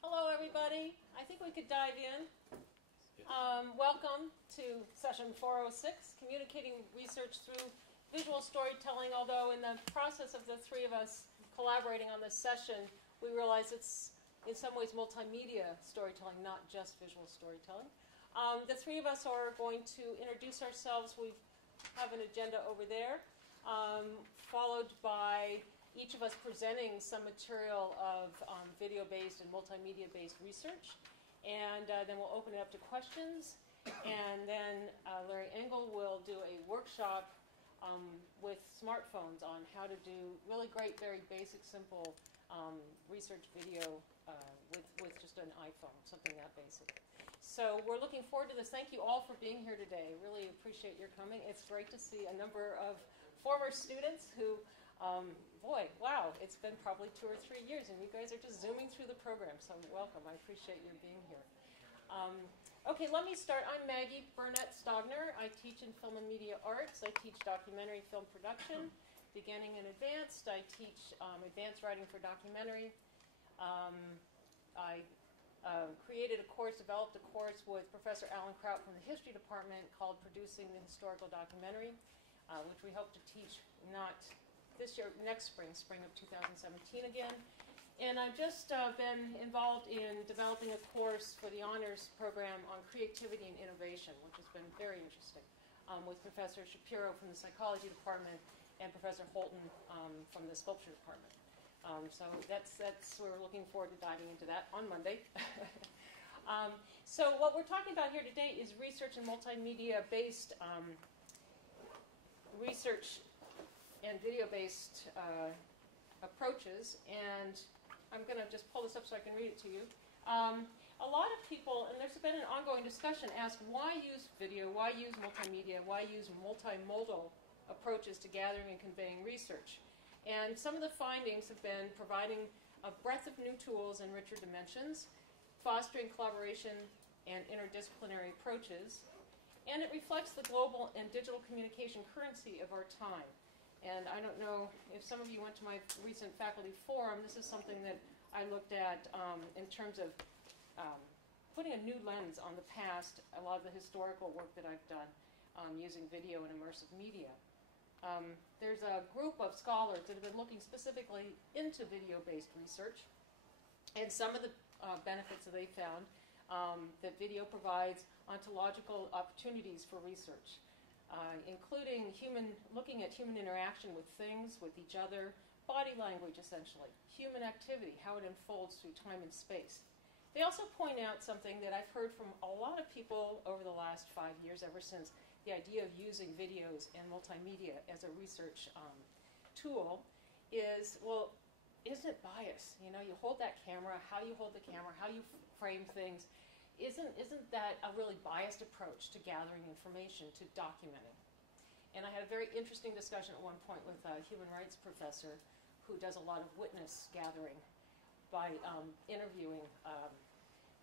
Hello, everybody. I think we could dive in. Welcome to session 406, Communicating Research Through Visual Storytelling, although in the process of the three of us collaborating on this session, we realize it's in some ways multimedia storytelling, not just visual storytelling. The three of us are going to introduce ourselves. We have an agenda over there, followed by each of us presenting some material of video-based and multimedia-based research. And then we'll open it up to questions. And then Larry Engel will do a workshop with smartphones on how to do really great, very basic, simple research video with just an iPhone, something that basic. So we're looking forward to this. Thank you all for being here today. Really appreciate your coming. It's great to see a number of former students who, boy, wow, it's been probably 2 or 3 years, and you guys are just zooming through the program, so welcome. I appreciate your being here. Okay, let me start. I'm Maggie Burnette Stogner. I teach in film and media arts. I teach documentary film production, beginning and advanced. I teach advanced writing for documentary. I created a course, developed a course with Professor Alan Kraut from the history department called Producing the Historical Documentary, which we hope to teach not this year, next spring of 2017 again. And I've just been involved in developing a course for the honors program on creativity and innovation, which has been very interesting, with Professor Shapiro from the psychology department and Professor Holton from the sculpture department. So we're looking forward to diving into that on Monday. So what we're talking about here today is research and multimedia-based research and video-based approaches. And I'm going to just pull this up so I can read it to you. A lot of people, and there's been an ongoing discussion, ask why use video, why use multimedia, why use multimodal approaches to gathering and conveying research. And some of the findings have been providing a breadth of new tools and richer dimensions, fostering collaboration and interdisciplinary approaches, and it reflects the global and digital communication currency of our time. And I don't know if some of you went to my recent faculty forum. This is something that I looked at in terms of putting a new lens on the past, a lot of the historical work that I've done using video and immersive media. There's a group of scholars that have been looking specifically into video-based research, and some of the benefits that they found that video provides ontological opportunities for research, including looking at human interaction with things, with each other, body language essentially, human activity, how it unfolds through time and space. They also point out something that I've heard from a lot of people over the last 5 years, ever since the idea of using videos and multimedia as a research tool is, well, isn't it bias? You know, you hold that camera, how you hold the camera, how you frame things. Isn't that a really biased approach to gathering information, to documenting? And I had a very interesting discussion at one point with a human rights professor who does a lot of witness gathering by interviewing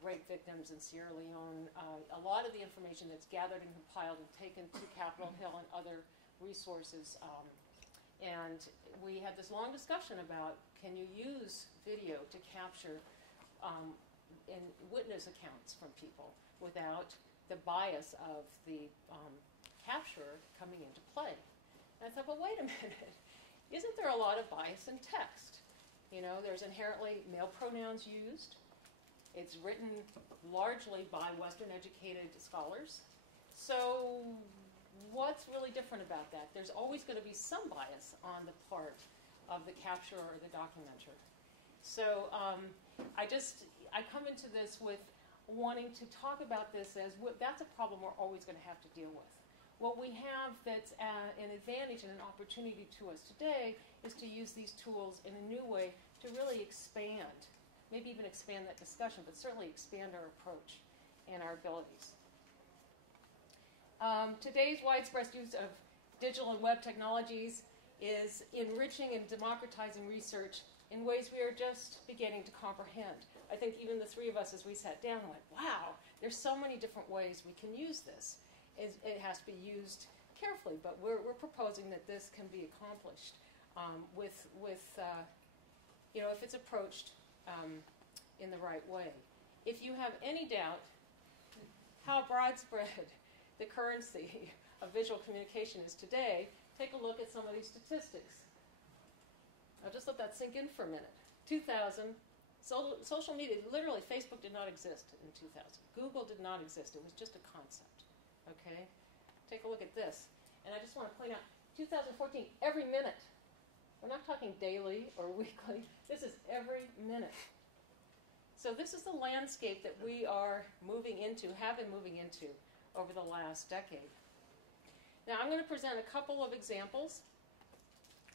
rape victims in Sierra Leone. A lot of the information that's gathered and compiled and taken to Capitol Hill and other resources. And we had this long discussion about, can you use video to capture in witness accounts from people without the bias of the capturer coming into play? And I thought, well, wait a minute. Isn't there a lot of bias in text? You know, there's inherently male pronouns used. It's written largely by Western-educated scholars. So what's really different about that? There's always going to be some bias on the part of the capturer or the documenter. So I come into this with wanting to talk about this as that's a problem we're always going to have to deal with. What we have that's an advantage and an opportunity to us today is to use these tools in a new way to really expand, maybe even expand that discussion, but certainly expand our approach and our abilities. Today's widespread use of digital and web technologies is enriching and democratizing research in ways we are just beginning to comprehend. I think even the three of us, as we sat down, went, wow, there's so many different ways we can use this. It has to be used carefully, but we're proposing that this can be accomplished with if it's approached in the right way. If you have any doubt how broad-spread the currency of visual communication is today, take a look at some of these statistics. I'll just let that sink in for a minute. 2000, social media, literally Facebook did not exist in 2000. Google did not exist. It was just a concept. Okay? Take a look at this. And I just want to point out, 2014, every minute. We're not talking daily or weekly. This is every minute. So this is the landscape that we are moving into, have been moving into over the last decade. Now I'm going to present a couple of examples.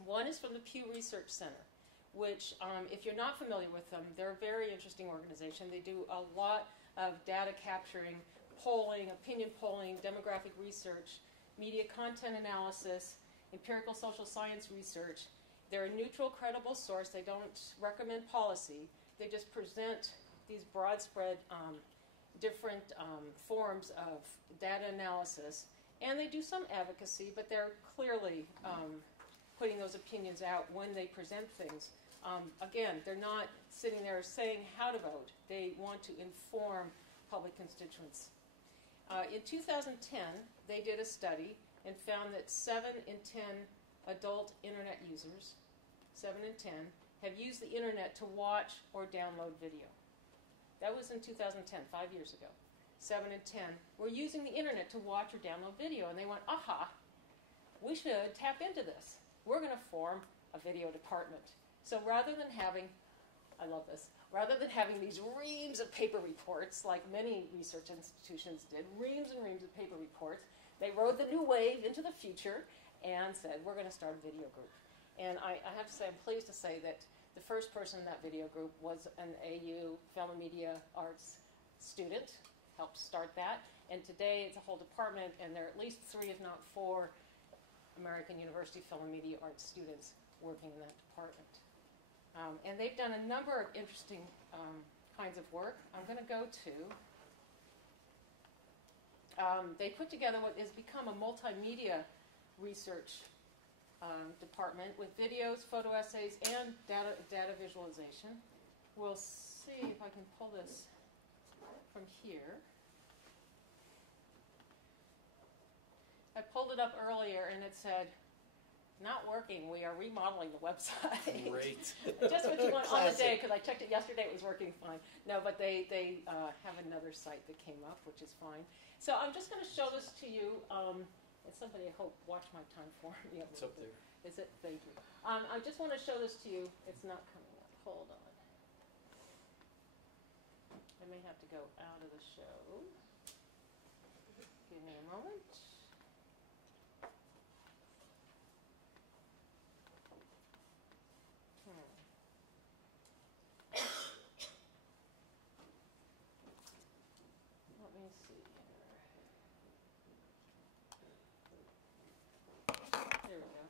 One is from the PEW Research Center, which, if you're not familiar with them, they're a very interesting organization. They do a lot of data capturing, polling, opinion polling, demographic research, media content analysis, empirical social science research. They're a neutral, credible source. They don't recommend policy. They just present these broad spread, different forms of data analysis. And they do some advocacy, but they're clearly putting those opinions out when they present things. Again, they're not sitting there saying how to vote. They want to inform public constituents. In 2010, they did a study and found that 7 in 10 adult internet users, 7 in 10, have used the internet to watch or download video. That was in 2010, 5 years ago. 7 in 10 were using the internet to watch or download video, and they went, aha, we should tap into this. We're going to form a video department. So rather than having, I love this, rather than having these reams of paper reports, like many research institutions did, reams and reams of paper reports, they rode the new wave into the future and said, we're going to start a video group. And I have to say, I'm pleased to say that the first person in that video group was an AU Film and Media Arts student, helped start that. And today it's a whole department, and there are at least 3, if not 4, American University Film and Media Arts students working in that department. And they've done a number of interesting kinds of work. I'm going to go to, they put together what has become a multimedia research department with videos, photo essays, and data visualization. We'll see if I can pull this from here. I pulled it up earlier and it said, not working, we are remodeling the website. Great. Just what you want on the day, because I checked it yesterday, it was working fine. No, but they have another site that came up, which is fine. So I'm just going to show this to you. It's somebody, I hope, watch my time for me. It's up there. Is it? Thank you. I just want to show this to you. It's not coming up. Hold on. I may have to go out of the show. Give me a moment. Let me see here. There we go.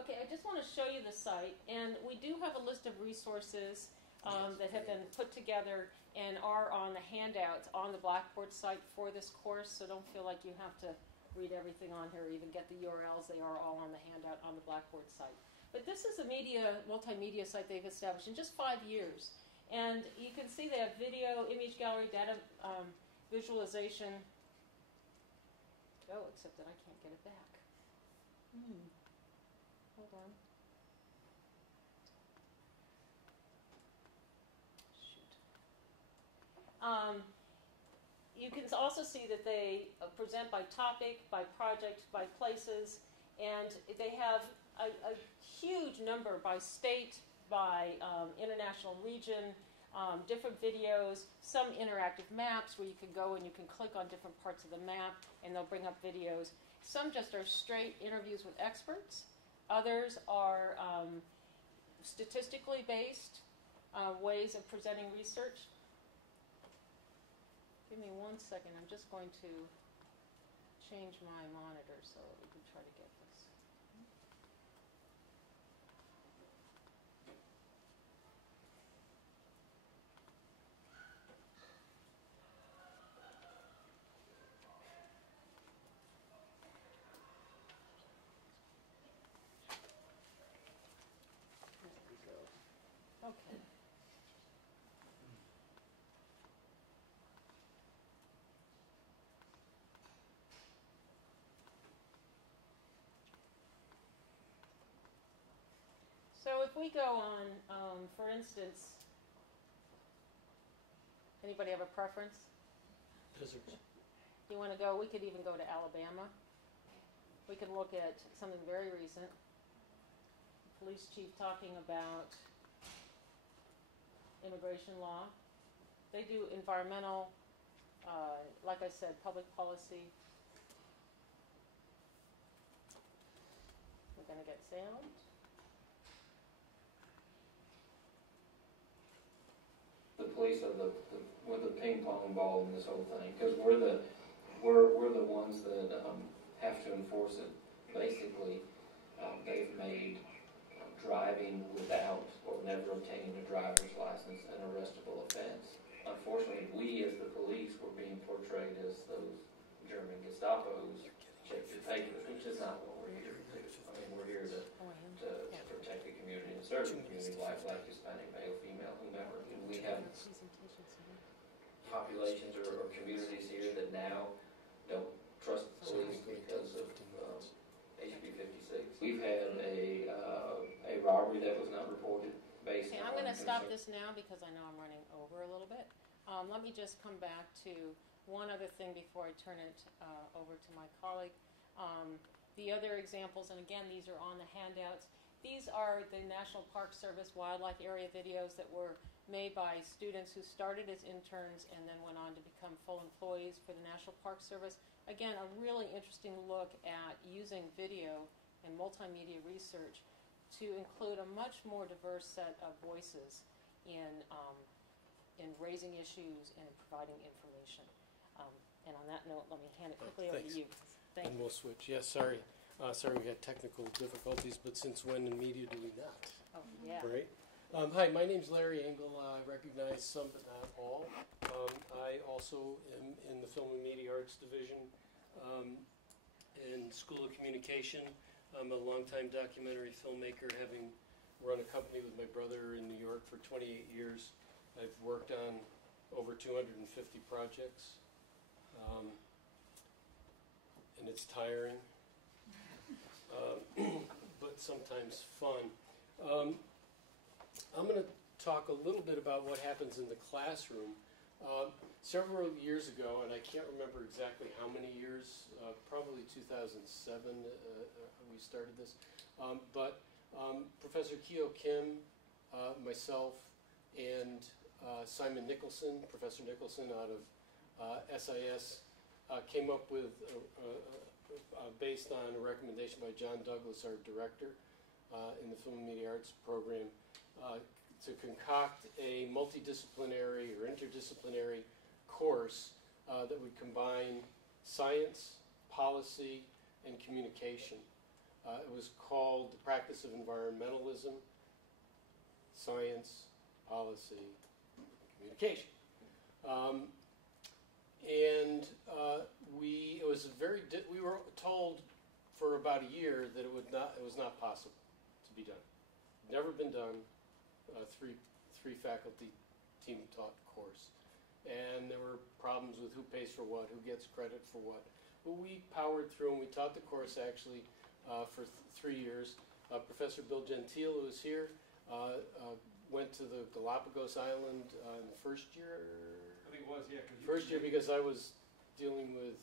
Okay, I just want to show you the site, and we do have a list of resources that have been put together and are on the handouts on the Blackboard site for this course, so don't feel like you have to read everything on here or even get the URLs. They are all on the handout on the Blackboard site. But this is a multimedia site they've established in just 5 years. And you can see they have video, image gallery, data visualization. Oh, except that I can't get it back. Hold on. Shoot. You can also see that they present by topic, by project, by places, and they have a huge number by state, by international region, different videos, some interactive maps where you can go and you can click on different parts of the map and they'll bring up videos. Some just are straight interviews with experts. Others are statistically based ways of presenting research. Give me 1 second. I'm just going to change my monitor so we can try to get this. So if we go on, for instance, anybody have a preference? Deserts. You want to go, we could even go to Alabama. We could look at something very recent. Police chief talking about immigration law. They do environmental, like I said, public policy. We're going to get sound. The police are with the ping pong ball in this whole thing, because we're the ones that have to enforce it. Basically, they've made driving without or never obtaining a driver's license an arrestable offense. Unfortunately, we as the police were being portrayed as those German Gestapos, check your papers, which is not what we're here to do. I mean, we're here to protect the community and serve the community, black, Hispanic, male, female, whomever. And we have populations or communities here that now don't trust the police because of HB 56. We've had a robbery that was not reported based on... I'm going to stop this now because I know I'm running over a little bit. Let me just come back to one other thing before I turn it over to my colleague. The other examples, and again, these are on the handouts. These are the National Park Service wildlife area videos that were made by students who started as interns and then went on to become full employees for the National Park Service. Again, a really interesting look at using video and multimedia research to include a much more diverse set of voices in raising issues and providing information. And on that note, let me hand it quickly over to you. Thank you. And we'll switch. Yes, sorry. Sorry we had technical difficulties, but since when in media do we not? Oh, yeah. Right? Hi, my name's Larry Engel. I recognize some but not all. I also am in the Film and Media Arts Division in School of Communication. I'm a longtime documentary filmmaker, having run a company with my brother in New York for 28 years. I've worked on over 250 projects, and it's tiring, but sometimes fun. I'm going to talk a little bit about what happens in the classroom. Several years ago, and I can't remember exactly how many years, probably 2007 we started this, but Professor Kyo Kim, myself, and Simon Nicholson, Professor Nicholson out of SIS, came up with, based on a recommendation by John Douglas, our director in the Film and Media Arts program, to concoct a multidisciplinary or interdisciplinary course that would combine science, policy, and communication. It was called The Practice of Environmentalism, Science, Policy, Communication. We were told for about a year that it was not possible to be done. Never been done. Three faculty team taught course, and there were problems with who pays for what, who gets credit for what. But we powered through, and we taught the course actually for 3 years. Professor Bill Gentile, who is here, went to the Galapagos Island in the first year. I think it was, yeah. First year because I was dealing with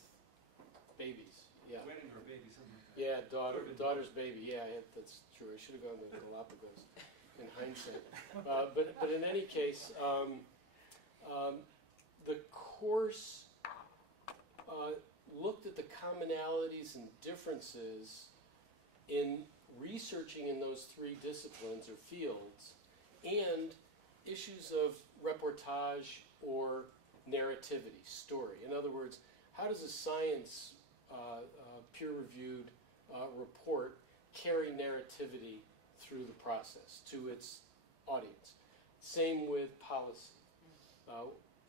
babies. Yeah. Wedding or baby, something like that. Yeah, daughter's baby. Yeah, that's true. I should have gone to the Galapagos in hindsight. But in any case, the course looked at the commonalities and differences in researching in those three disciplines or fields and issues of reportage or narrativity, story. In other words, how does a science peer-reviewed report carry narrativity through the process to its audience? Same with policy,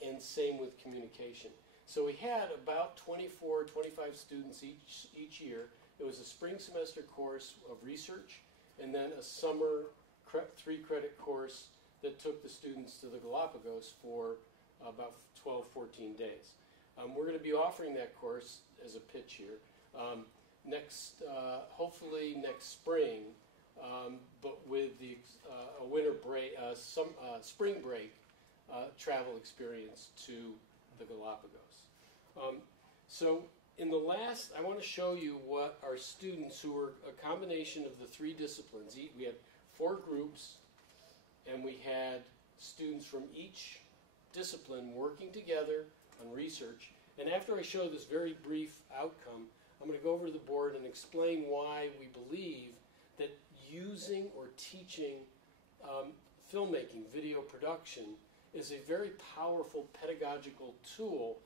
and same with communication. So we had about 24, 25 students each year. It was a spring semester course of research, and then a summer 3-credit course that took the students to the Galapagos for about 12, 14 days. We're going to be offering that course as a pitch here. Hopefully next spring, but with the a winter break, spring break travel experience to the Galapagos. So in the last, I want to show you what our students, who were a combination of the three disciplines. We had 4 groups, and we had students from each discipline working together on research. And after I show this very brief outcome, I'm going to go over to the board and explain why we believe that using or teaching filmmaking, video production, is a very powerful pedagogical tool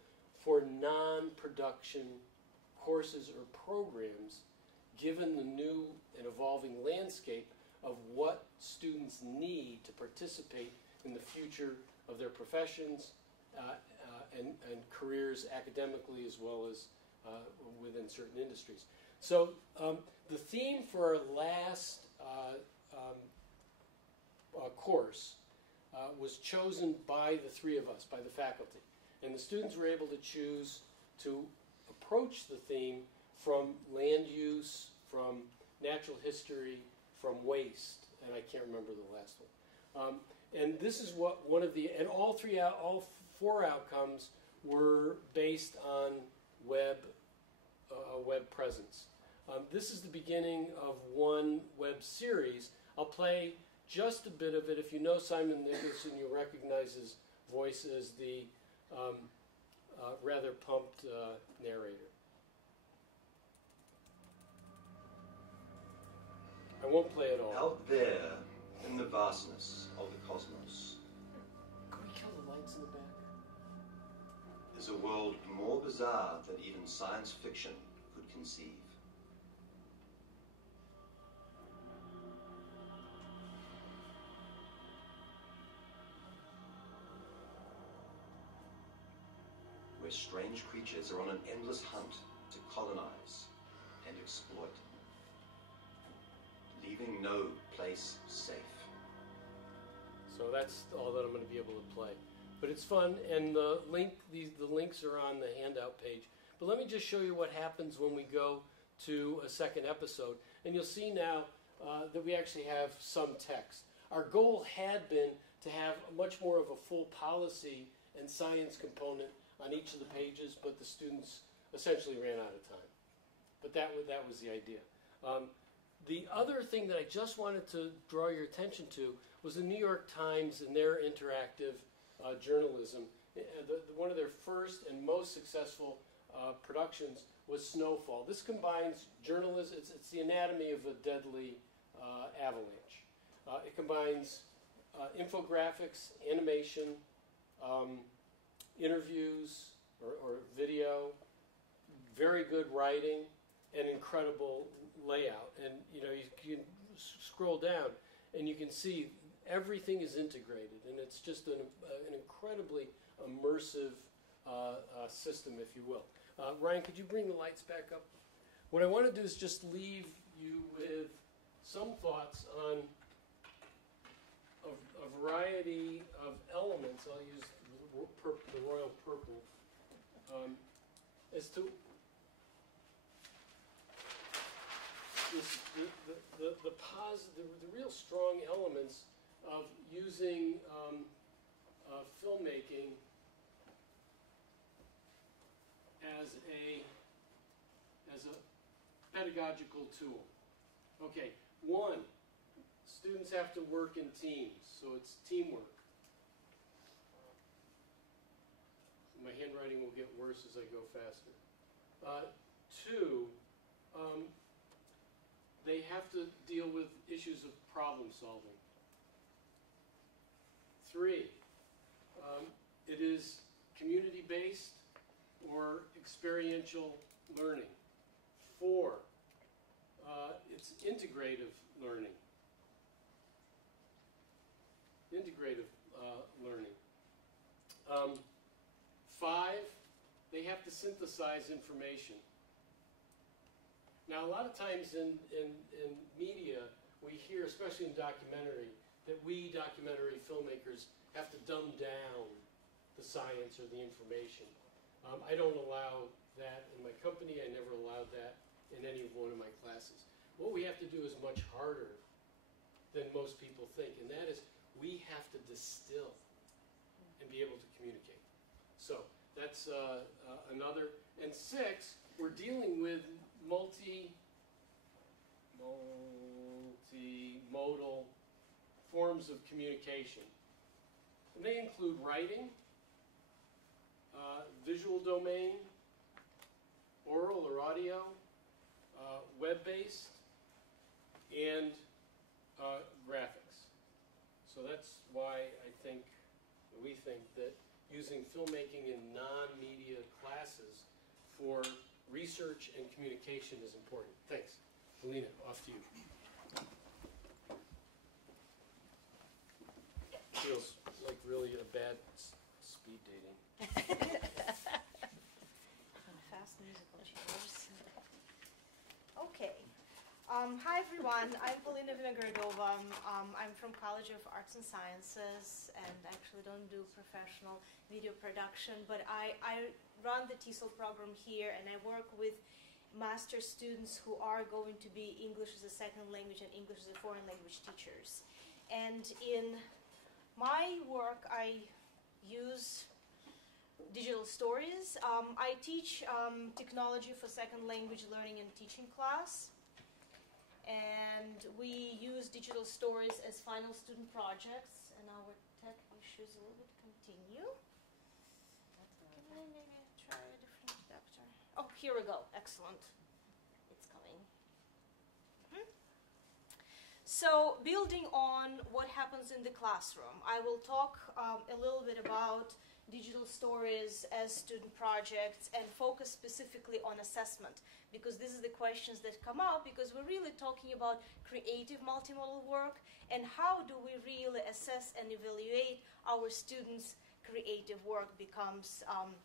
for non-production courses or programs, given the new and evolving landscape of what students need to participate in the future of their professions and careers academically, as well as within certain industries. So the theme for our last course was chosen by the 3 of us, by the faculty. And the students were able to choose to approach the theme from land use, from natural history, from waste, and I can't remember the last one. And this is what one of the, and all 4 outcomes were based on web presence. This is the beginning of one web series. I'll play just a bit of it. If you know Simon Nicholson, you'll recognize his voice as the rather pumped narrator. I won't play it all. Out there in the vastness of the cosmos, Can we kill the lights in the back? is a world more bizarre than even science fiction could conceive. Where strange creatures are on an endless hunt to colonize and exploit, leaving no place safe. So that's all that I'm going to be able to play. But it's fun, and the links are on the handout page. But let me just show you what happens when we go to a second episode. And you'll see now that we actually have some text. Our goal had been to have much more of a full policy and science component on each of the pages, but the students essentially ran out of time. But that was the idea. The other thing that I just wanted to draw your attention to was the New York Times and their interactive journalism. One of their first and most successful productions was Snowfall. This combines journalism, it's the anatomy of a deadly avalanche. It combines infographics, animation, interviews or video, very good writing, and incredible layout. And you know, you can scroll down and you can see everything is integrated, and it's just an incredibly immersive system, if you will. Ryan, could you bring the lights back up? What I want to do is just leave you with some thoughts on a variety of elements. I'll use the royal purple as to the real strong elements of using filmmaking as a pedagogical tool. Okay, 1, students have to work in teams, so it's teamwork. My handwriting will get worse as I go faster. 2, they have to deal with issues of problem solving. 3, it is community-based or experiential learning. 4, it's integrative learning. Learning. 5, they have to synthesize information. Now, a lot of times in media, we hear, especially in documentary, that we documentary filmmakers have to dumb down the science or the information. I don't allow that in my company. I never allowed that in any one of my classes. What we have to do is much harder than most people think, and that is we have to distill and be able to communicate. So that's another. And 6, we're dealing with multimodal forms of communication. And they include writing, visual domain, oral or audio, web-based, and graphics. So that's why we think that using filmmaking in non-media classes for research and communication is important. Thanks. Polina, off to you. Feels like really a bad speed dating. Fast musical chairs. Okay. Hi everyone, I'm Polina Vinogradova. I'm from College of Arts and Sciences and actually don't do professional video production, but I run the TESOL program here and I work with master students who are going to be English as a second language and English as a foreign language teachers. And in my work, I use digital stories. I teach technology for second language learning and teaching class. And we use digital stories as final student projects. And our tech issues a little bit continue. Can I maybe try a different adapter? Oh, here we go. Excellent. It's coming. So, building on what happens in the classroom, I will talk a little bit about digital stories as student projects and focus specifically on assessment, because this is the questions that come up, because we're really talking about creative multimodal work and how do we really assess and evaluate our students' creative work becomes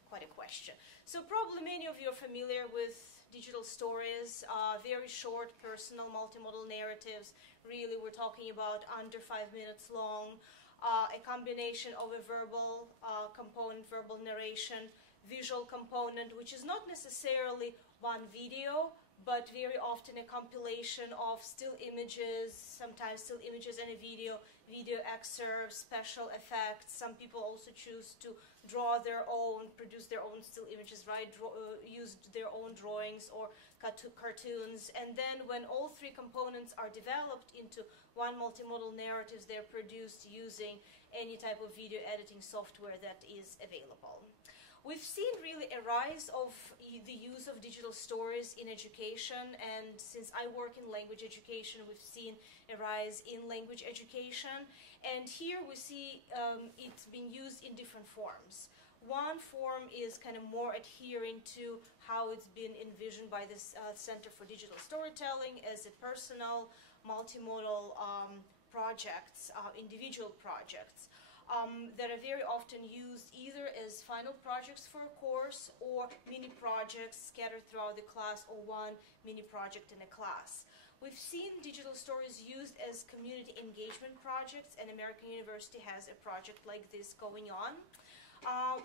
quite a question. So probably many of you are familiar with digital stories, very short, personal, multimodal narratives. Really, we're talking about under 5 minutes long, a combination of a verbal component, verbal narration, visual component, which is not necessarily one video, but very often a compilation of still images, sometimes still images and a video excerpts, special effects. Some people also choose to draw their own, produce their own still images, right? Use their own drawings or cartoons. And then when all 3 components are developed into one multimodal narratives, they're produced using any type of video editing software that is available. We've seen really a rise of the use of digital stories in education, and since I work in language education, we've seen a rise in language education. And here we see it's being used in different forms. One form is kind of more adhering to how it's been envisioned by this Center for Digital Storytelling as a personal, multimodal projects, individual projects. That are very often used either as final projects for a course or mini projects scattered throughout the class or one mini project in a class. We've seen digital stories used as community engagement projects, and American University has a project like this going on.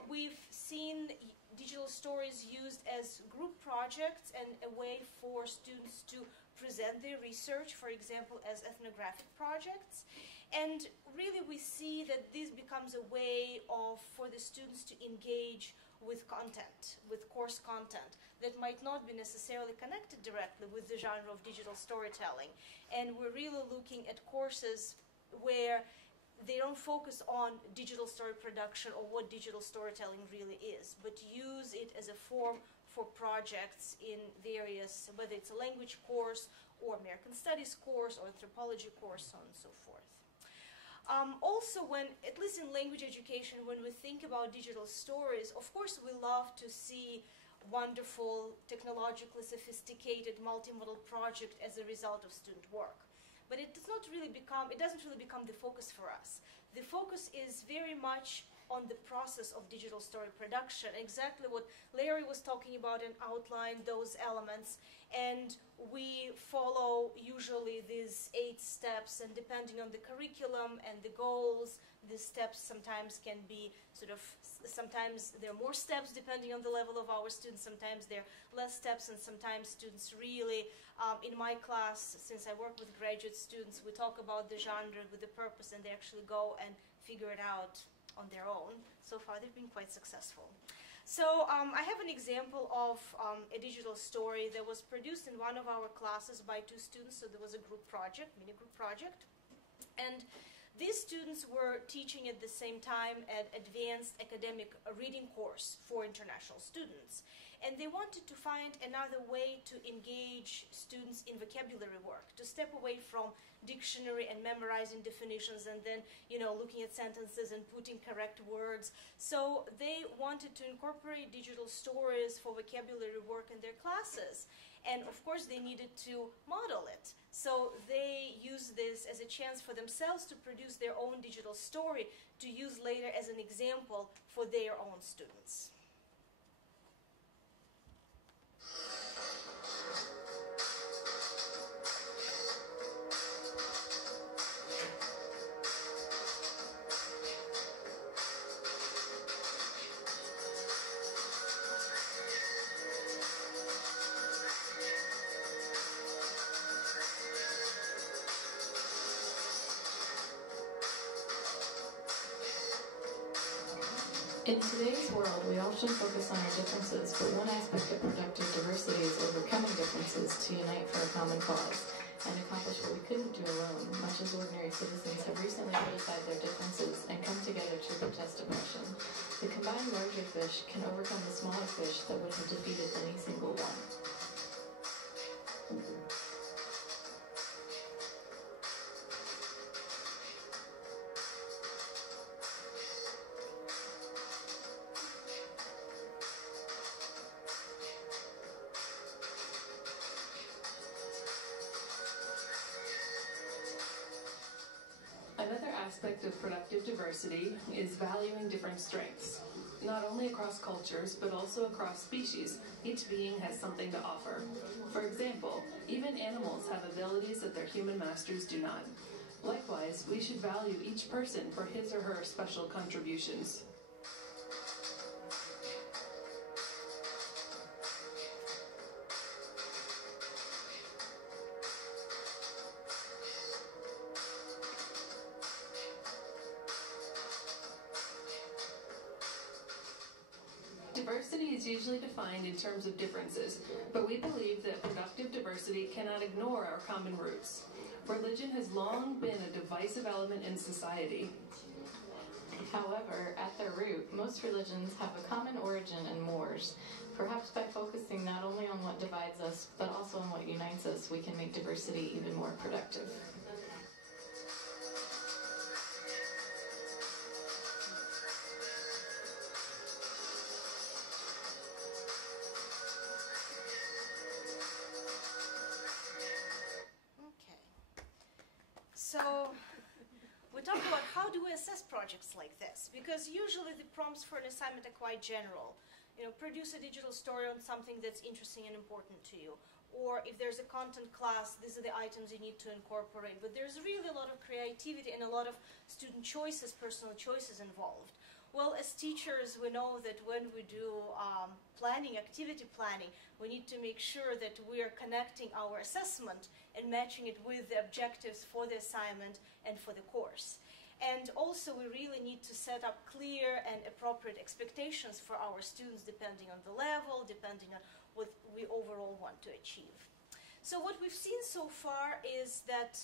We've seen digital stories used as group projects and a way for students to present their research, for example, as ethnographic projects. And really we see that this becomes a way for the students to engage with content, with course content that might not be necessarily connected directly with the genre of digital storytelling. And we're really looking at courses where they don't focus on digital story production or what digital storytelling really is, but use it as a form for projects in various, whether it's a language course or American Studies course or anthropology course, so on and so forth. Also, at least in language education, when we think about digital stories, of course we love to see wonderful, technologically sophisticated, multimodal project as a result of student work. But it doesn't really become the focus for us. The focus is very much on the process of digital story production, exactly what Larry was talking about and outlined those elements. And we follow usually these 8 steps, and depending on the curriculum and the goals, These steps sometimes can be sometimes there are more steps depending on the level of our students, sometimes there are less steps, and sometimes students really, in my class, since I work with graduate students, we talk about the genre with the purpose, and they actually go and figure it out on their own. So far, they've been quite successful. So I have an example of a digital story that was produced in one of our classes by 2 students. So there was a group project, mini group project. And these students were teaching at the same time an advanced academic reading course for international students. And they wanted to find another way to engage students in vocabulary work, to step away from dictionary and memorizing definitions and then, looking at sentences and putting correct words. So they wanted to incorporate digital stories for vocabulary work in their classes. And of course, they needed to model it. So they used this as a chance for themselves to produce their own digital story to use later as an example for their own students. In today's world, we often focus on our differences, but one aspect of productive diversity is overcoming differences to unite for a common cause and accomplish what we couldn't do alone, much as ordinary citizens have recently put aside their differences and come together to protest oppression. The combined larger fish can overcome the smaller fish that would have defeated any single one. Another aspect of productive diversity is valuing different strengths. Not only across cultures, but also across species, each being has something to offer. For example, even animals have abilities that their human masters do not. Likewise, we should value each person for his or her special contributions. Diversity is usually defined in terms of differences, but we believe that productive diversity cannot ignore our common roots. Religion has long been a divisive element in society. However, at their root, most religions have a common origin and mores. Perhaps by focusing not only on what divides us, but also on what unites us, we can make diversity even more productive. So we talk about how do we assess projects like this, because usually the prompts for an assignment are quite general. Produce a digital story on something that's interesting and important to you. Or if there's a content class, these are the items you need to incorporate. But there's really a lot of creativity and a lot of student choices, personal choices involved. Well, as teachers, we know that when we do planning, activity planning, we need to make sure that we are connecting our assessment and matching it with the objectives for the assignment and for the course. And also, we really need to set up clear and appropriate expectations for our students depending on the level, depending on what we overall want to achieve. So what we've seen so far is that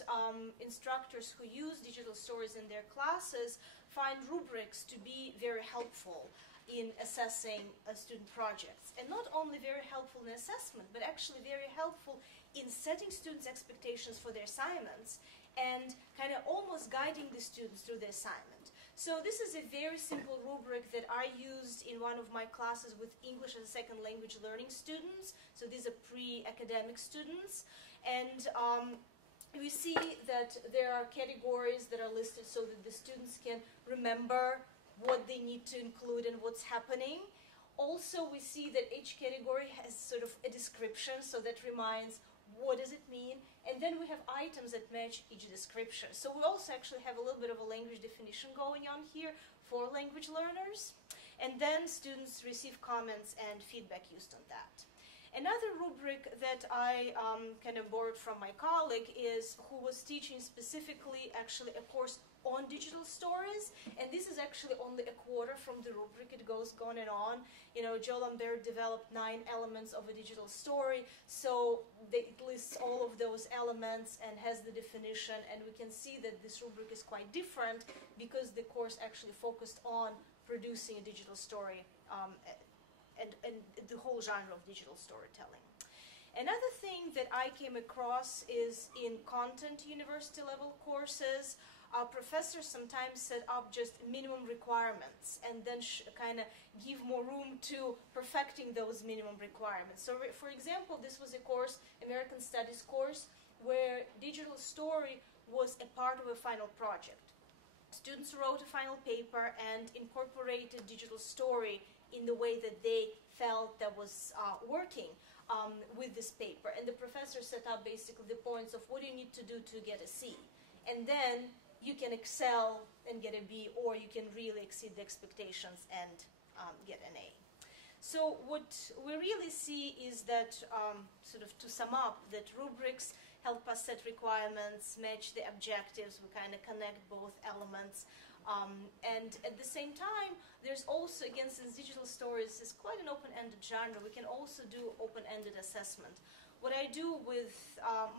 instructors who use digital stories in their classes find rubrics to be very helpful in assessing student projects. And not only very helpful in assessment, but actually very helpful in setting students' expectations for their assignments and kind of almost guiding the students through the assignment. So this is a very simple rubric that I used in one of my classes with English as a second language learning students. So these are pre-academic students. And we see that there are categories that are listed so that the students can remember what they need to include and what's happening. Also, we see that each category has sort of a description, so that reminds what does it mean? And then we have items that match each description. So we also actually have a little bit of a language definition going on here for language learners. And then students receive comments and feedback used on that. Another rubric that I kind of borrowed from my colleague is who was teaching specifically actually a course on digital stories, and this is actually only a quarter from the rubric. It goes on and on. You know, Joe Lambert developed 9 elements of a digital story, so it lists all of those elements and has the definition, and we can see that this rubric is quite different because the course actually focused on producing a digital story and the whole genre of digital storytelling. Another thing that I came across is in content university level courses, our professors sometimes set up just minimum requirements and then kind of give more room to perfecting those minimum requirements. So for example, this was a course, American Studies course, where digital story was a part of a final project. Students wrote a final paper and incorporated digital story in the way that they felt that was working with this paper. And the professor set up basically the points of what you need to do to get a C. And then you can excel and get a B, or you can really exceed the expectations and get an A. So what we really see is that, sort of to sum up, that rubrics help us set requirements, match the objectives, we kind of connect both elements. And at the same time, there's also, again, since digital stories is quite an open-ended genre, we can also do open-ended assessment. What I do with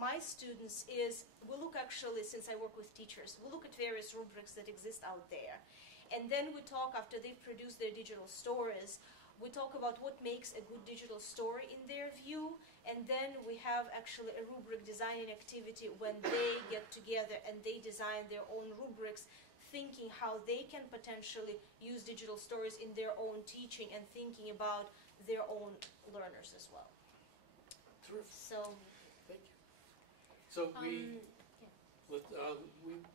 my students is we look actually, since I work with teachers, we look at various rubrics that exist out there. And then we talk, after they produce their digital stories, we talk about what makes a good digital story in their view. And then we have actually a rubric designing activity when they get together and they design their own rubrics, thinking how they can potentially use digital stories in their own teaching and thinking about their own learners as well. Terrific. So, thank you. So yeah.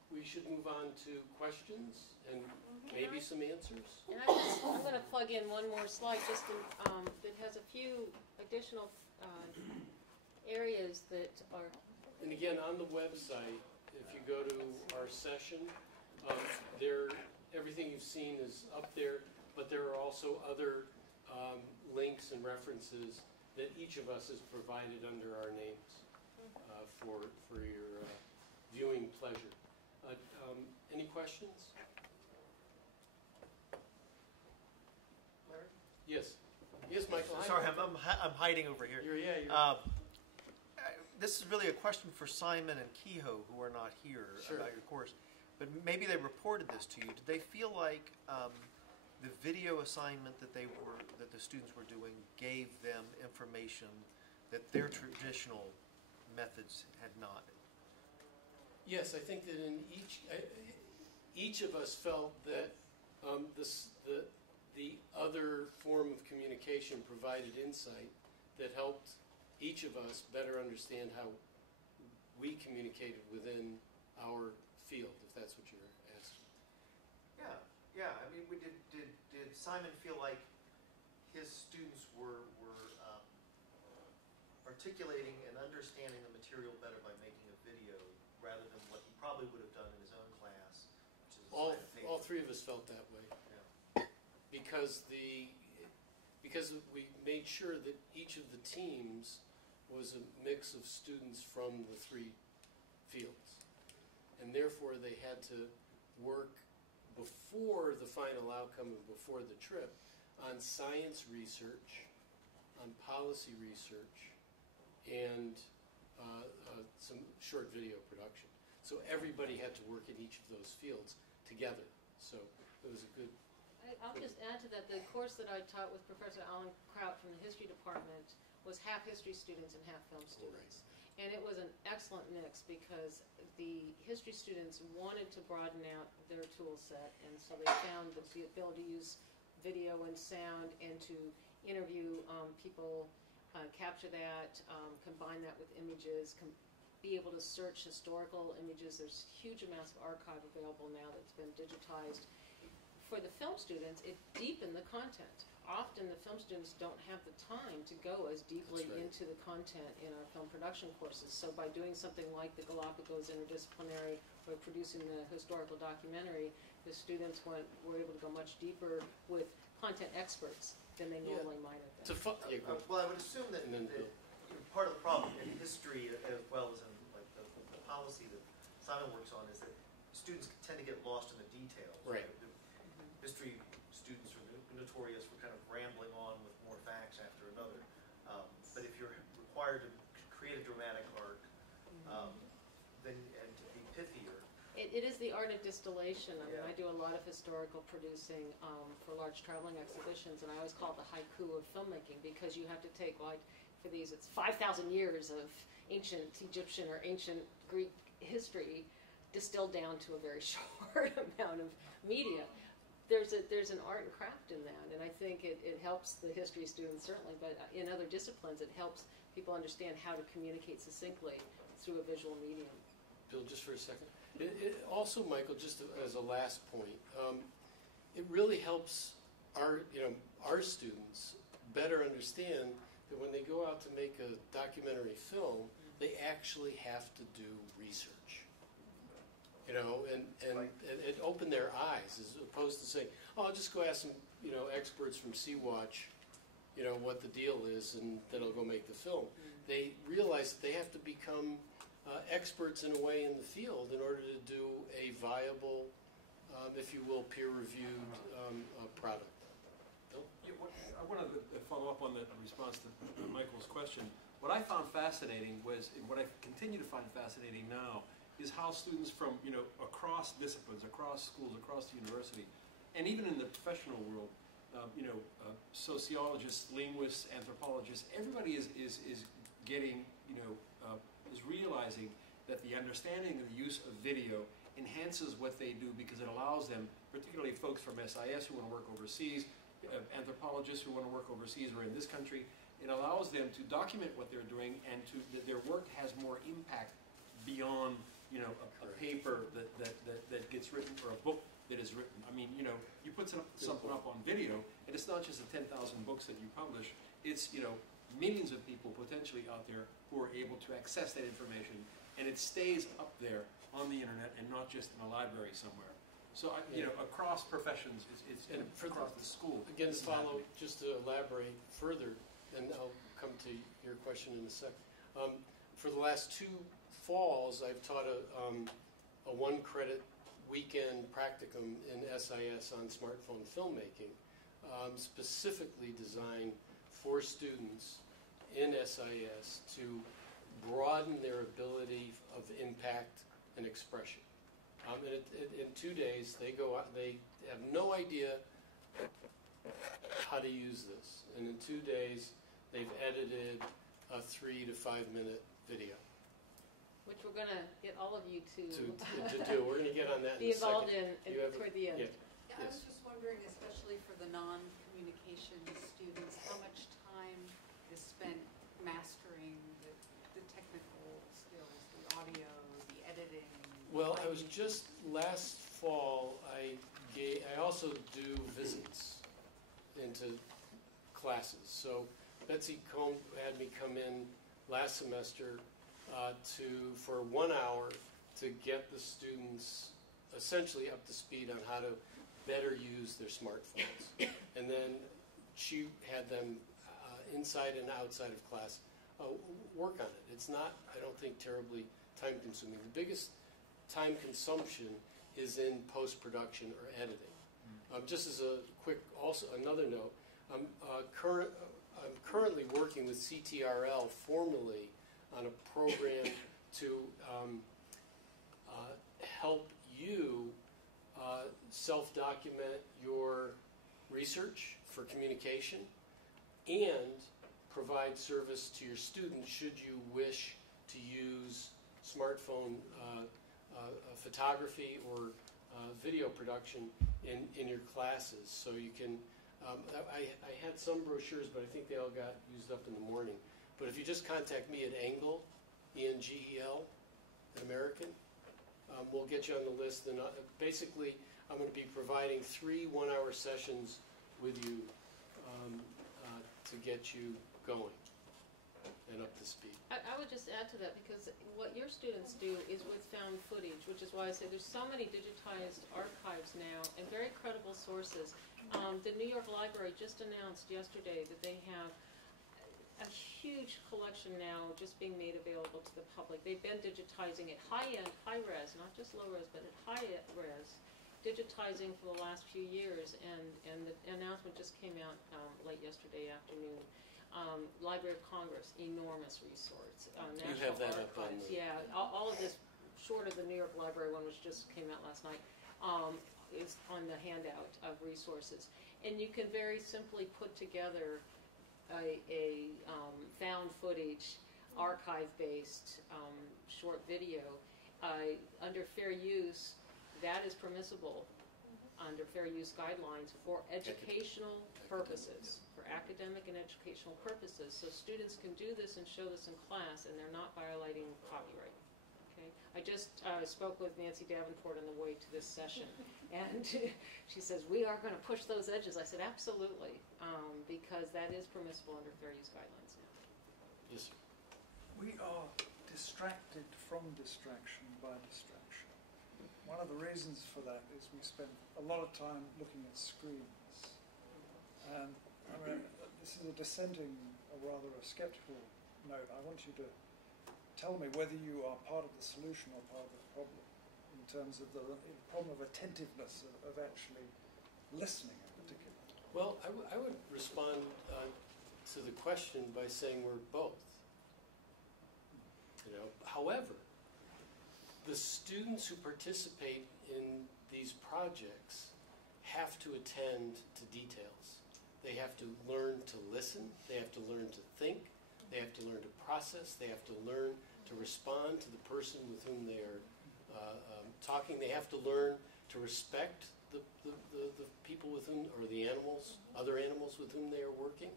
we should move on to questions and maybe some answers. And I'm going to plug in one more slide just that has a few additional areas that are. And again, on the website, if you go to our session, everything you've seen is up there, but there are also other links and references that each of us has provided under our names for your viewing pleasure. Any questions? Larry? Yes. Yes, Michael. Sorry, I'm hiding over here. This is really a question for Simon and Kehoe, who are not here, Sure. about your course. But maybe they reported this to you. Did they feel like the video assignment that the students were doing gave them information that their traditional methods had not? Yes, I think that in each of us felt that the other form of communication provided insight that helped each of us better understand how we communicated within our field, if that's what you're asking. Yeah. I mean, did Simon feel like his students were articulating and understanding the material better by making a video rather than what he probably would have done in his own class, which is All three of us felt that way. Yeah. Because we made sure that each of the teams was a mix of students from the 3 fields. And therefore they had to work before the final outcome and before the trip on science research, on policy research, and some short video production. So everybody had to work in each of those fields together. So it was a good... I'll just add to that, the course that I taught with Professor Alan Kraut from the history department was half history students and half film students. Right. And it was an excellent mix because the history students wanted to broaden out their tool set, and so they found the ability to use video and sound and to interview people, capture that, combine that with images, be able to search historical images. There's huge amounts of archive available now that's been digitized. For the film students, it deepened the content. often the film students don't have the time to go as deeply That's right. into the content in our film production courses. So by doing something like the Galapagos interdisciplinary or producing the historical documentary, the students were able to go much deeper with content experts than they normally might have been. Well, I would assume that, And then that part of the problem in history as well as in like the policy that Simon works on is that students tend to get lost in the details. Right. History students are notorious for kind of rambling on with more facts after another. But if you're required to create a dramatic arc, then and to be pithier. It is the art of distillation. I mean, Yeah. I do a lot of historical producing for large traveling exhibitions, and I always call it the haiku of filmmaking, because you have to take, like, for these, it's 5,000 years of ancient Egyptian or ancient Greek history distilled down to a very short amount of media. There's an art and craft in that, and I think it helps the history students certainly, but in other disciplines it helps people understand how to communicate succinctly through a visual medium. Bill, just for a second. It also, Michael, just as a last point, it really helps our students better understand that when they go out to make a documentary film, they actually have to do research. And it opened their eyes, as opposed to saying, "Oh, I'll just go ask some experts from Sea-Watch, what the deal is, and then I'll go make the film." They realize that they have to become experts in a way in the field in order to do a viable, if you will, peer-reviewed product. Bill? Yeah, I want to follow up on the response to Michael's question. What I found fascinating was, and what I continue to find fascinating now, is how students from across disciplines, across schools, across the university, and even in the professional world, sociologists, linguists, anthropologists, everybody is getting is realizing that the understanding of the use of video enhances what they do, because it allows them, particularly folks from SIS who want to work overseas, anthropologists who want to work overseas or in this country, it allows them to document what they're doing, and that their work has more impact beyond a paper that gets written, or a book that is written. I mean, you put something up on video, and it's not just the 10,000 books that you publish, it's millions of people potentially out there who are able to access that information, and it stays up there on the internet and not just in a library somewhere. So across professions, it's across the school. Again, just to elaborate further, and I'll come to your question in a second. For the last 2 falls, I've taught a 1-credit weekend practicum in SIS on smartphone filmmaking, specifically designed for students in SIS to broaden their ability of impact and expression. In 2 days, they go out, they have no idea how to use this. And in 2 days, they've edited a 3 to 5 minute video. Which we're going to get all of you to do. We're going to get on that be in a second. involved in toward the end. Yeah. Yeah, I was just wondering, especially for the non-communication students, how much time is spent mastering the technical skills, the audio, the editing? Well, I was just last fall. I also do visits into classes. So Betsy Cohn had me come in last semester for 1 hour to get the students essentially up to speed on how to better use their smartphones. And then she had them inside and outside of class work on it. It's not, I don't think, terribly time consuming. The biggest time consumption is in post-production or editing. Just as a quick, also another note, I'm currently working with CTRL formally on a program to help you self-document your research for communication and provide service to your students should you wish to use smartphone photography or video production in your classes. So you can, I had some brochures, but I think they all got used up in the morning. But if you just contact me at Engel, E-N-G-E-L, at American, we'll get you on the list. And basically, I'm going to be providing 3 one-hour sessions with you to get you going and up to speed. I would just add to that, because what your students do is with found footage, which is why I say there's so many digitized archives now and very credible sources. The New York Library just announced yesterday that they have a huge collection now just being made available to the public. They've been digitizing at high-end, high-res, not just low-res, but at high-res, digitizing for the last few years, and the announcement just came out late yesterday afternoon. Library of Congress, enormous resource. You have that up on the... Yeah, all of this, short of the New York Library one, which just came out last night, is on the handout of resources. And you can very simply put together a found footage, archive-based short video. Under fair use, that is permissible under fair use guidelines for educational purposes, for academic and educational purposes. So students can do this and show this in class, and they're not violating copyright. Okay? I just spoke with Nancy Davenport on the way to this session, and she says, we are going to push those edges. I said, absolutely, because that is permissible under fair use guidelines now. Yes, sir. We are distracted from distraction by distraction. One of the reasons for that is we spend a lot of time looking at screens. And I mean, this is a dissenting, or rather a skeptical note. I want you to tell me whether you are part of the solution or part of the problem in terms of the problem of attentiveness, of actually listening in particular. Well, I would respond to the question by saying we're both. You know, however, the students who participate in these projects have to attend to details. They have to learn to listen. They have to learn to think. They have to learn to process. They have to learn to respond to the person with whom they are talking. They have to learn to respect the people with whom, or the animals, other animals with whom they are working.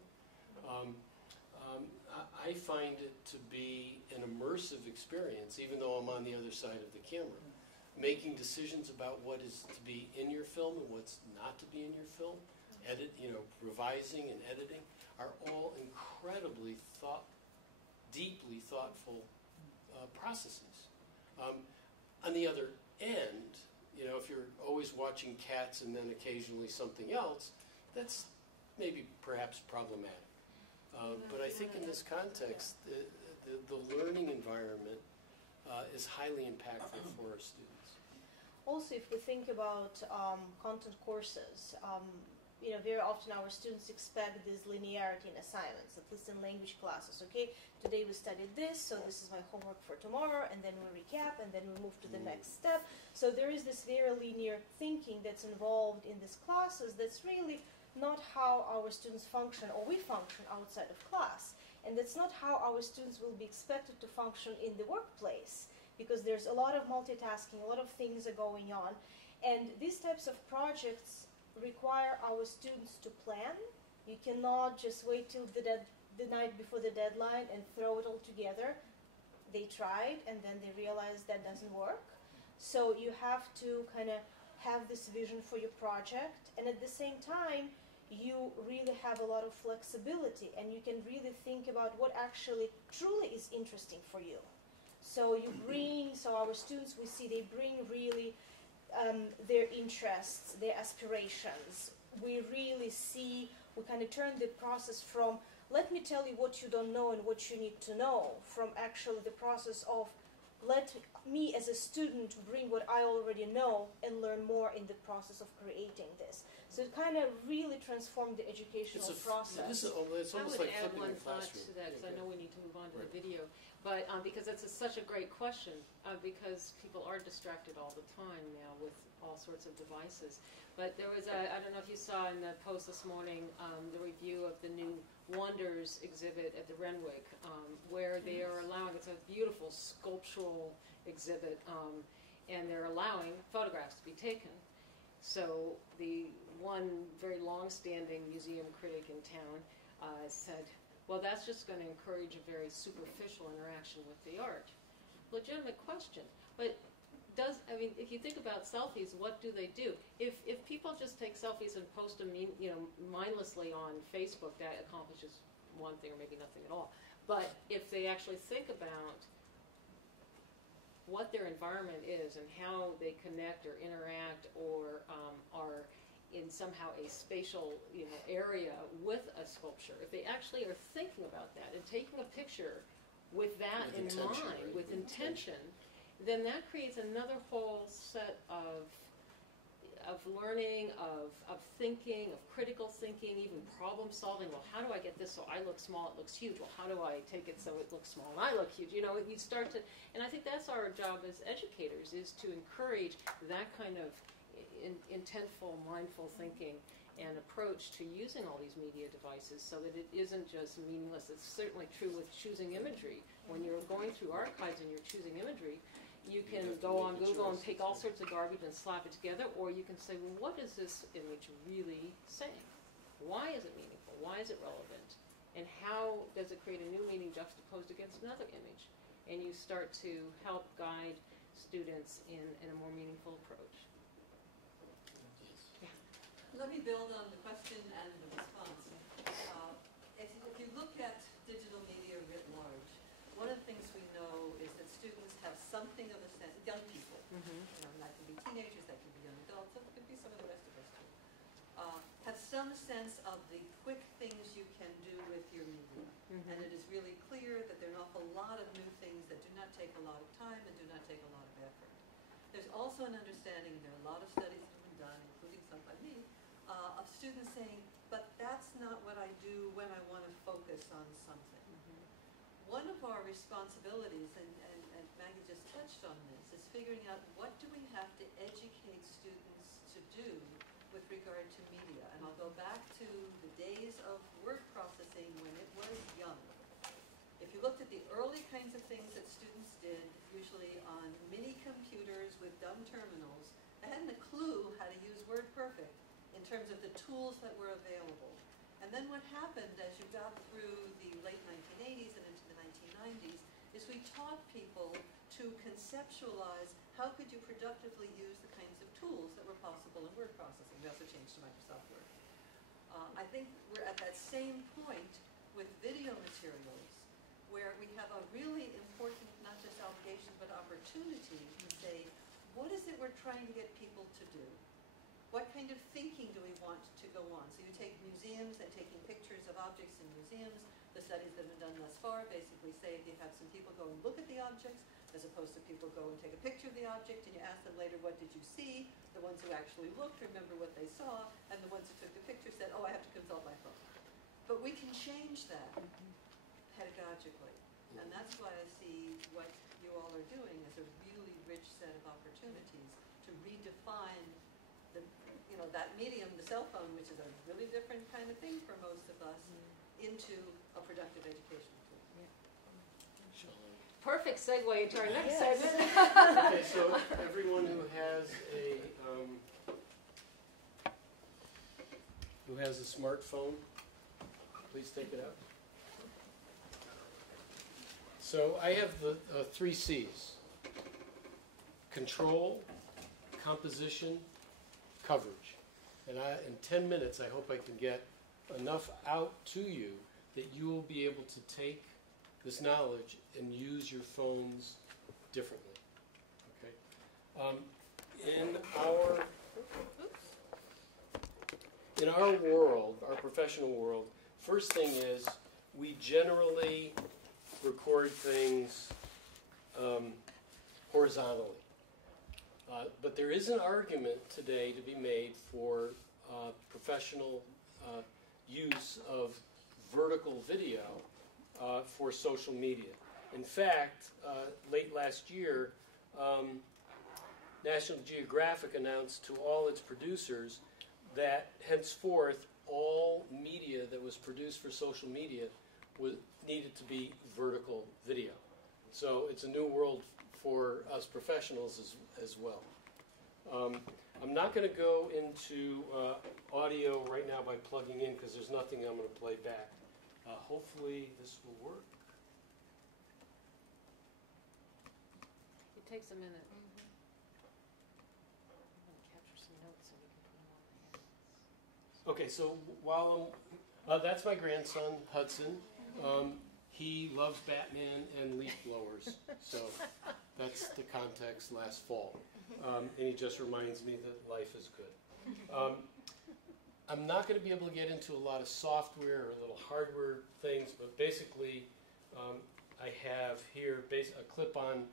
I find it to be an immersive experience, even though I'm on the other side of the camera. Making decisions about what is to be in your film and what's not to be in your film, revising and editing, are all incredibly deeply thoughtful processes. On the other end, if you're always watching cats and then occasionally something else, that's maybe perhaps problematic. But I think in this context, the learning environment is highly impactful for our students. Also, if we think about content courses, very often our students expect this linearity in assignments, at least in language classes. Okay, today we studied this, so this is my homework for tomorrow, and then we recap, and then we move to the next step. So there is this very linear thinking that's involved in these classes that's really not how our students function, or we function outside of class. And that's not how our students will be expected to function in the workplace, because there's a lot of multitasking, a lot of things are going on. And these types of projects require our students to plan. You cannot just wait till the night before the deadline and throw it all together. They tried, and then they realized that doesn't work. So you have to kind of have this vision for your project, and at the same time, you really have a lot of flexibility, and you can really think about what actually truly is interesting for you. So our students, we see they bring really their interests, their aspirations. We really see, we kind of turn the process from, let me tell you what you don't know and what you need to know, from actually the process of, let me as a student bring what I already know and learn more in the process of creating this. So it kind of really transformed the educational process. It's almost like flipping the classroom. I would add one thought to that, because I know we need to move on to the video. But because that's such a great question, because people are distracted all the time now with all sorts of devices. But there was I don't know if you saw in the Post this morning, the review of the new Wonders exhibit at the Renwick, where they are allowing, it's a beautiful sculptural exhibit, and they're allowing photographs to be taken. So the one very long-standing museum critic in town said, well, that's just going to encourage a very superficial interaction with the art. Legitimate question, but does, I mean, if you think about selfies, what do they do? If people just take selfies and post them, mindlessly on Facebook, that accomplishes one thing or maybe nothing at all. But if they actually think about what their environment is and how they connect or interact or are in somehow a spatial area with a sculpture, if they actually are thinking about that and taking a picture with that in mind, with intention, then that creates another whole set of learning, of thinking, of critical thinking, even problem solving. Well, how do I get this so I look small, it looks huge? Well, how do I take it so it looks small and I look huge? You start to, and I think that's our job as educators, is to encourage that kind of intentful, mindful thinking and approach to using all these media devices so that it isn't just meaningless. It's certainly true with choosing imagery. When you're going through archives and you're choosing imagery, you can go on Google and take all sorts of garbage and slap it together, or you can say, well, what is this image really saying? Why is it meaningful? Why is it relevant? And how does it create a new meaning juxtaposed against another image? And you start to help guide students in a more meaningful approach. Yeah. Let me build on the question and the response. If you look at digital media writ large, one of the things we know is that students have something of a sense, young people, that can be teenagers, that can be young adults, that could be some of the rest of us too, have some sense of the quick things you can do with your media. And it is really clear that there are an awful lot of new things that do not take a lot of time and do not take a lot of effort. There's also an understanding, there are a lot of studies that have been done, including some by me, of students saying, but that's not what I do when I want to focus on something. One of our responsibilities, and Maggie just touched on this, is figuring out what do we have to educate students to do with regard to media. And I'll go back to the days of word processing when it was young. If you looked at the early kinds of things that students did, usually on mini computers with dumb terminals, they hadn't a clue how to use WordPerfect in terms of the tools that were available. And then what happened as you got through the late 1980s and into the 1990s is we taught people to conceptualize how could you productively use the kinds of tools that were possible in word processing. We also changed to Microsoft Word. I think we're at that same point with video materials where we have a really important, not just obligation, but opportunity to say, what is it we're trying to get people to do? What kind of thinking do we want to go on? So you take museums and taking pictures of objects in museums. The studies that have been done thus far basically say you have some people go and look at the objects as opposed to people go and take a picture of the object and you ask them later, what did you see? The ones who actually looked remember what they saw, and the ones who took the picture said, oh, I have to consult my phone. But we can change that pedagogically. And that's why I see what you all are doing as a really rich set of opportunities to redefine that medium, the cell phone, which is a really different kind of thing for most of us, into a productive educational tool. Perfect segue into our next segment. Okay, so everyone who has a smartphone, please take it out. So I have the 3 C's: control, composition, coverage. And in 10 minutes, I hope I can get enough out to you that you will be able to take this knowledge and use your phones differently. Okay. In our world, our professional world, first thing is we generally record things horizontally. But there is an argument today to be made for professional use of vertical video for social media. In fact, late last year, National Geographic announced to all its producers that henceforth all media that was produced for social media needed to be vertical video. So it's a new world for us professionals as well. I'm not going to go into audio right now by plugging in because there's nothing I'm going to play back. Hopefully this will work. It takes a minute. Okay, so while that's my grandson, Hudson. He loves Batman and leaf blowers, so that's the context last fall. And he just reminds me that life is good. I'm not going to be able to get into a lot of software or little hardware things, but basically I have here a clip-on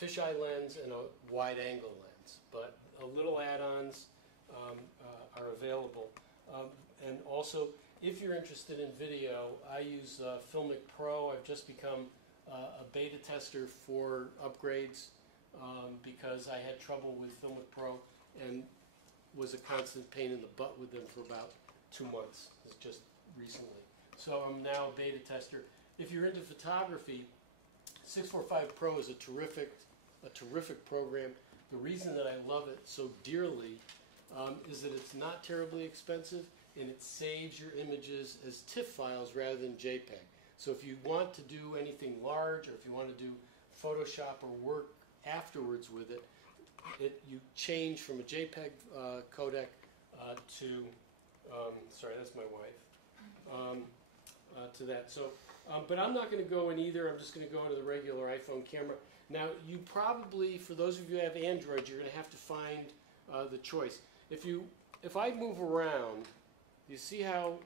fisheye lens and a wide-angle lens, but little add-ons are available. And also, if you're interested in video, I use Filmic Pro. I've just become a beta tester for upgrades because I had trouble with Filmic Pro and was a constant pain in the butt with them for about 2 months, just recently. So I'm now a beta tester. If you're into photography, 645 Pro is a terrific program. The reason that I love it so dearly is that it's not terribly expensive and it saves your images as TIFF files rather than JPEG. So if you want to do anything large or if you want to do Photoshop or work afterwards with it, you change from a JPEG codec to, sorry, that's my wife, to that. So, but I'm not going to go in either. I'm just going to go into the regular iPhone camera. Now, you probably, for those of you who have Android, you're going to have to find the choice. If I move around, you see how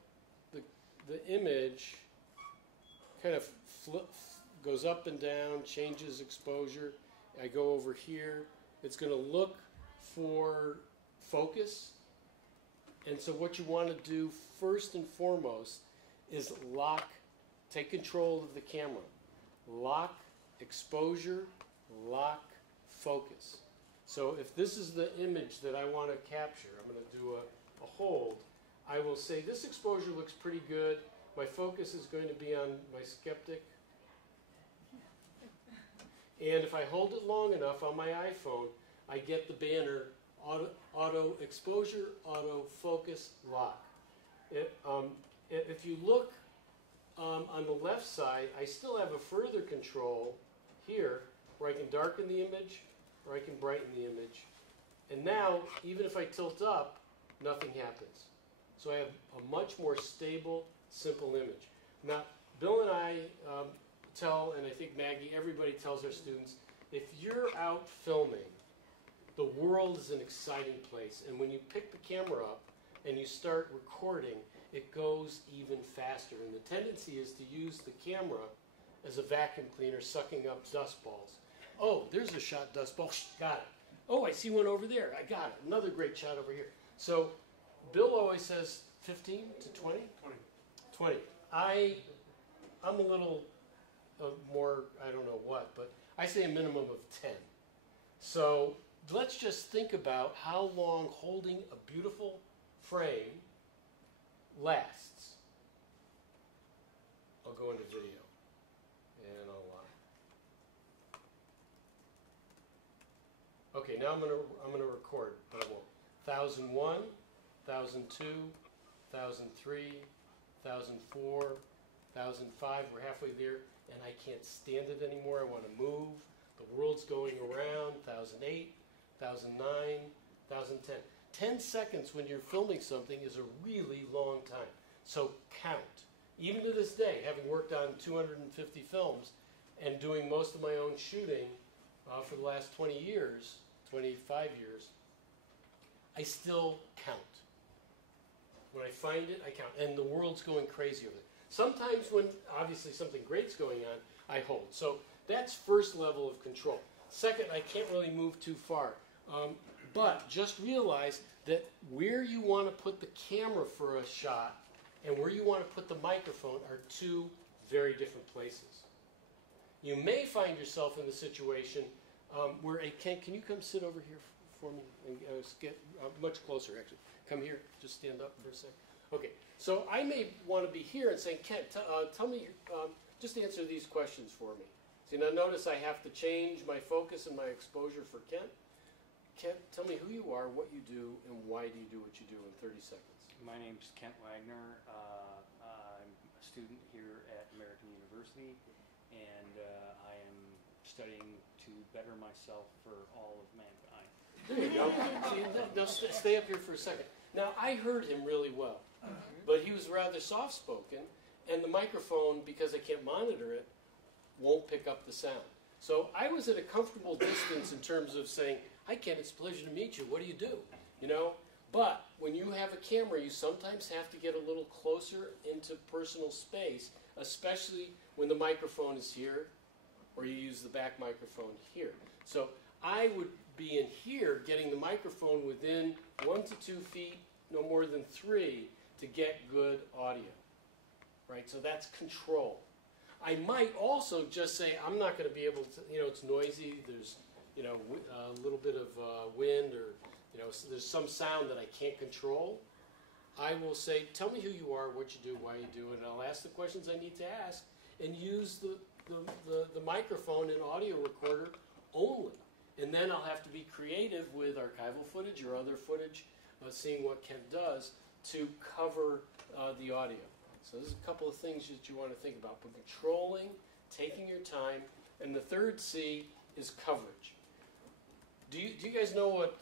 the image kind of goes up and down, changes exposure. I go over here. It's going to look for focus. And so what you want to do first and foremost is take control of the camera. Lock exposure, lock focus. So if this is the image that I want to capture, I'm going to do a hold. I will say this exposure looks pretty good. My focus is going to be on my skeptic. And if I hold it long enough on my iPhone, I get the banner auto exposure, auto focus, lock. If you look on the left side, I still have a further control here where I can darken the image or I can brighten the image. And now, even if I tilt up, nothing happens. So I have a much more stable, simple image. Now, Bill and I tell, and I think Maggie, everybody tells our students, if you're out filming, the world is an exciting place. And when you pick the camera up and you start recording, it goes even faster. And the tendency is to use the camera as a vacuum cleaner sucking up dust balls. Oh, there's a shot dust ball. Got it. Oh, I see one over there. I got it. Another great shot over here. So Bill always says 15 to 20? 20. I'm a little more, I don't know what, but I say a minimum of 10. So let's just think about how long holding a beautiful frame lasts. I'll go into video and I'll okay, now I'm gonna record, but I won't. 1001, 1002, 1003, 1004, 1005. We're halfway there, and I can't stand it anymore. I want to move. The world's going around. 1008, 1009, 1010. 10 seconds when you're filming something is a really long time. So count. Even to this day, having worked on 250 films and doing most of my own shooting for the last 20 years, 25 years, I still count. When I find it, I count. And the world's going crazy with it. Sometimes when, obviously, something great's going on, I hold. So that's first level of control. Second, I can't really move too far. But just realize that where you want to put the camera for a shot and where you want to put the microphone are two very different places. You may find yourself in the situation where can you come sit over here for me and get much closer, actually. Come here, just stand up for a second. Okay, so I may want to be here and say, Kent, tell me, just answer these questions for me. See, now notice I have to change my focus and my exposure for Kent. Kent, tell me who you are, what you do, and why do you do what you do in 30 seconds. My name's Kent Wagner. I'm a student here at American University, and I am studying to better myself for all of mankind. There you go. See, now stay up here for a second. Now, I heard him really well, but he was rather soft-spoken, and the microphone, because I can't monitor it, won't pick up the sound. So I was at a comfortable distance in terms of saying, "Hi, Ken, it's a pleasure to meet you. What do you do?" You know? But when you have a camera, you sometimes have to get a little closer into personal space, especially when the microphone is here, or you use the back microphone here. So I would be in here getting the microphone within 1 to 2 feet, no more than 3, to get good audio. Right? So that's control. I might also just say, I'm not going to be able to, it's noisy, there's, a little bit of wind, or, so there's some sound that I can't control. I will say, tell me who you are, what you do, why you do it, and I'll ask the questions I need to ask, and use the microphone and audio recorder only. And then I'll have to be creative with archival footage or other footage, seeing what Ken does, to cover the audio. So there's a couple of things that you want to think about. But controlling, taking your time, and the third C is coverage. Do you guys know what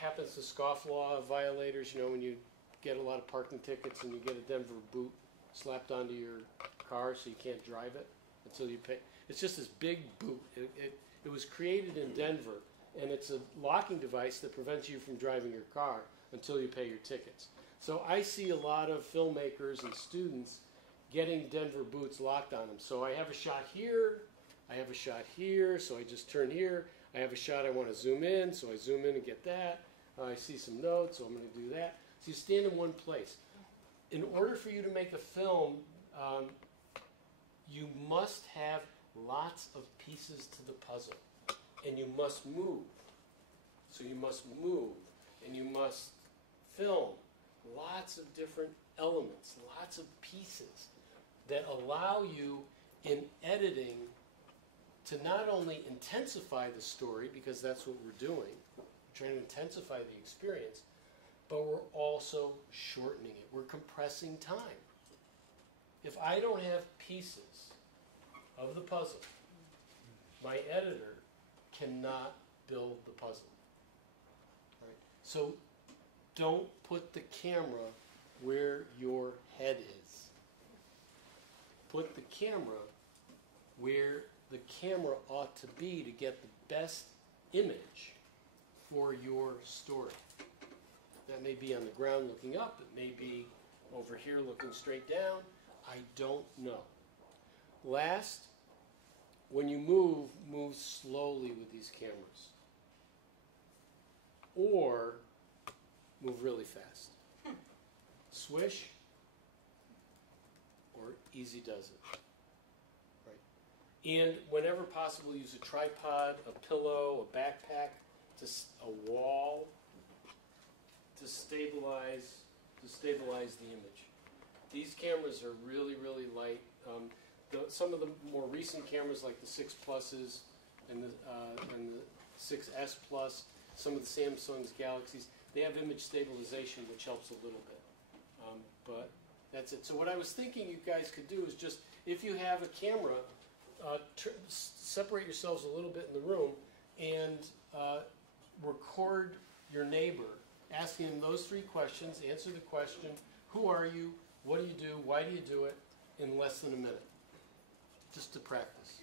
happens to scofflaw violators? When you get a lot of parking tickets and you get a Denver boot slapped onto your car so you can't drive it until you pay. It's just this big boot. It was created in Denver, and it's a locking device that prevents you from driving your car until you pay your tickets. So I see a lot of filmmakers and students getting Denver boots locked on them. So I have a shot here, I have a shot here, so I just turn here. I have a shot I want to zoom in, so I zoom in and get that. I see some notes, so I'm going to do that. So you stand in one place. In order for you to make a film, you must have lots of pieces to the puzzle, and you must move. So you must move, and you must film lots of different elements, lots of pieces that allow you in editing to not only intensify the story, because that's what we're doing, we're trying to intensify the experience, but we're also shortening it. We're compressing time. If I don't have pieces of the puzzle, my editor cannot build the puzzle. Right? So don't put the camera where your head is. Put the camera where the camera ought to be to get the best image for your story. That may be on the ground looking up. It may be over here looking straight down. I don't know. Last, when you move slowly with these cameras. Or move really fast. Swish or easy does it. Right? And whenever possible, use a tripod, a pillow, a backpack, a wall to stabilize the image. These cameras are really, really light. Some of the more recent cameras, like the 6 Pluses and the 6S Plus, some of the Samsung's Galaxies, they have image stabilization, which helps a little bit. But that's it. So what I was thinking you guys could do is just, if you have a camera, separate yourselves a little bit in the room and record your neighbor, asking him those 3 questions, answer the question, who are you, what do you do, why do you do it, in less than a minute. Just to practice.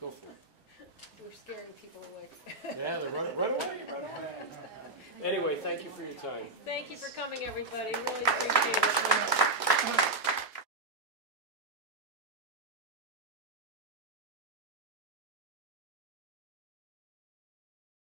Go for it. We're scaring people away. Yeah, they run away. Anyway, thank you for your time. Thank you for coming, everybody. Really appreciate it.